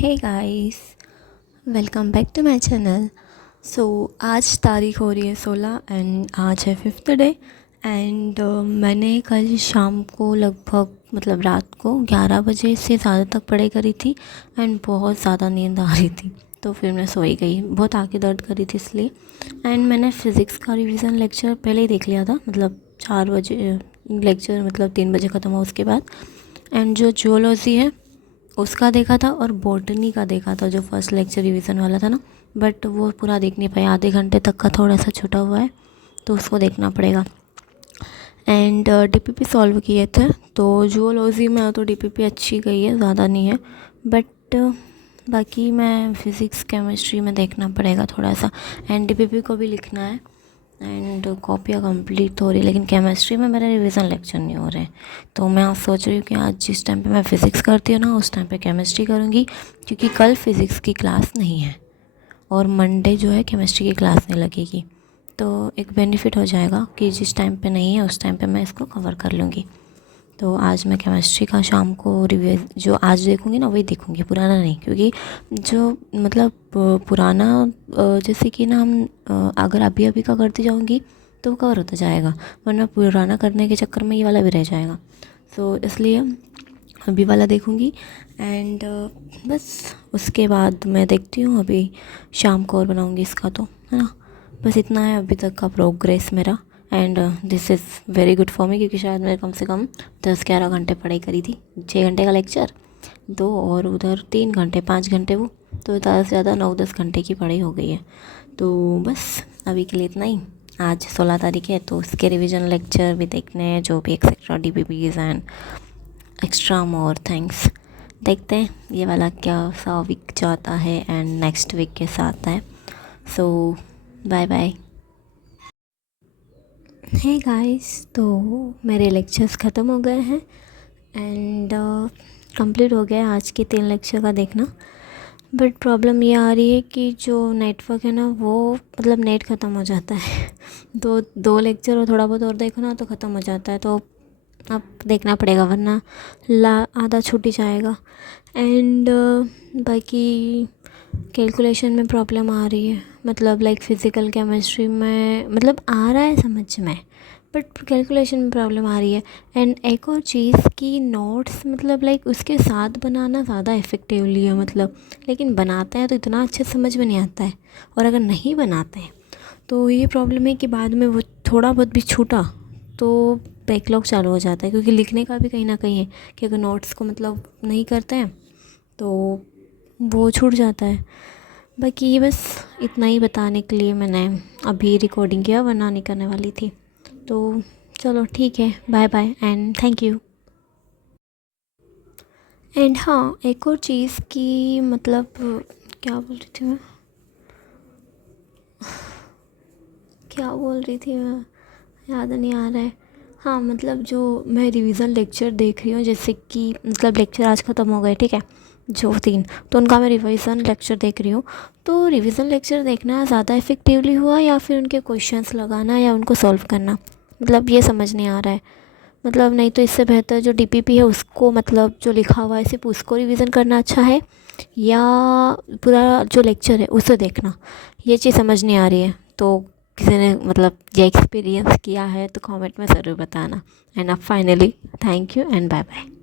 Hey guys, welcome back to my channel. So आज तारीख हो रही है 16 एंड आज है 5th डे एंड मैंने कल शाम को लगभग रात को 11 बजे से ज़्यादा तक पढ़ाई करी थी एंड बहुत ज़्यादा नींद आ रही थी, तो फिर मैं सोई गई। बहुत आंखें दर्द करी थी इसलिए। एंड मैंने फ़िज़िक्स का रिवीजन लेक्चर पहले ही देख लिया था, 4 बजे लेक्चर 3 बजे ख़त्म हुआ उसके बाद। एंड जो जूलॉजी है उसका देखा था और बॉटनी का देखा था, जो फर्स्ट लेक्चर रिवीजन वाला था ना, बट वो पूरा देख नहीं पाया। आधे घंटे तक का थोड़ा सा छूटा हुआ है, तो उसको देखना पड़ेगा। एंड डीपीपी सॉल्व किए थे, तो जूलॉजी में तो डीपीपी अच्छी गई है, ज़्यादा नहीं है, बट बाकी मैं फ़िज़िक्स केमिस्ट्री में देखना पड़ेगा थोड़ा सा। एंड डीपीपी को भी लिखना है एंड कॉपियाँ कंप्लीट हो रही, लेकिन केमिस्ट्री में मेरे रिवीजन लेक्चर नहीं हो रहे। तो मैं आज सोच रही हूँ कि आज जिस टाइम पे मैं फ़िज़िक्स करती हूँ ना, उस टाइम पे केमिस्ट्री करूँगी, क्योंकि कल फ़िज़िक्स की क्लास नहीं है और मंडे जो है केमिस्ट्री की क्लास नहीं लगेगी। तो एक बेनिफिट हो जाएगा कि जिस टाइम पे नहीं है उस टाइम पे मैं इसको कवर कर लूँगी। तो आज मैं केमिस्ट्री का शाम को रिवीज जो आज देखूँगी ना, वही देखूँगी, पुराना नहीं। क्योंकि जो पुराना जैसे कि ना हम अगर अभी अभी का करती जाऊँगी तो वो कवर होता जाएगा, वरना पुराना करने के चक्कर में ये वाला भी रह जाएगा। सो इसलिए अभी वाला देखूँगी एंड बस उसके बाद मैं देखती हूँ अभी शाम को और बनाऊँगी इसका, तो है ना। बस इतना है अभी तक का प्रोग्रेस मेरा and this is very good for me, क्योंकि शायद मैंने कम से कम 10-11 घंटे पढ़ाई करी थी। 6 घंटे का लेक्चर, 2 और उधर 3 घंटे 5 घंटे वो, तो ज़्यादा से ज़्यादा 9-10 घंटे की पढ़ाई हो गई है। तो बस अभी के लिए इतना ही। आज 16 तारीख है, तो उसके रिवीजन लेक्चर भी देखने हैं, जो भी etcetera DPPs and extra more things देखते हैं ये वाला क्या सा वीक जाता है एंड नेक्स्ट वीक के साथ है। सो बाय बाय। हे गाइस, तो मेरे लेक्चर्स ख़त्म हो गए हैं एंड कंप्लीट हो गया आज के 3 लेक्चर का देखना। बट प्रॉब्लम ये आ रही है कि जो नेटवर्क है ना, वो नेट ख़त्म हो जाता है। दो लेक्चर और थोड़ा बहुत और देखो ना तो ख़त्म हो जाता है, तो अब देखना पड़ेगा, वरना आधा छूट ही जाएगा। एंड बाकी कैलकुलेशन में प्रॉब्लम आ रही है, फ़िज़िकल केमिस्ट्री में आ रहा है समझ में, बट कैलकुलेशन में प्रॉब्लम आ रही है। एंड एक और चीज़ कि नोट्स उसके साथ बनाना ज़्यादा इफ़ेक्टिवली है, लेकिन बनाते हैं तो इतना अच्छे समझ में नहीं आता है, और अगर नहीं बनाते हैं तो ये प्रॉब्लम है कि बाद में वो थोड़ा बहुत भी छूटा तो बैकलॉग चालू हो जाता है। क्योंकि लिखने का भी कहीं ना कहीं है कि अगर नोट्स को नहीं करते हैं तो वो छूट जाता है। बाकी ये बस इतना ही बताने के लिए मैंने अभी रिकॉर्डिंग किया, वरना नहीं करने वाली थी। तो चलो ठीक है, bye bye and thank you. And हाँ, एक और चीज़ कि क्या बोल रही थी मैं क्या बोल रही थी मैं याद नहीं आ रहा है। हाँ, जो मैं रिवीजन लेक्चर देख रही हूँ, जैसे कि लेक्चर आज ख़त्म हो गए, ठीक है, जो 3, तो उनका मैं रिवीजन लेक्चर देख रही हूँ। तो रिवीजन लेक्चर देखना ज़्यादा इफ़ेक्टिवली हुआ या फिर उनके क्वेश्चंस लगाना या उनको सॉल्व करना, ये समझ नहीं आ रहा है। नहीं तो इससे बेहतर जो डीपीपी है उसको जो लिखा हुआ है सिर्फ उसको रिवीजन करना अच्छा है, या पूरा जो लेक्चर है उसे देखना, ये चीज़ समझ नहीं आ रही है। तो किसी ने ये एक्सपीरियंस किया है तो कमेंट में ज़रूर बताना। एंड अब finally thank you and bye bye.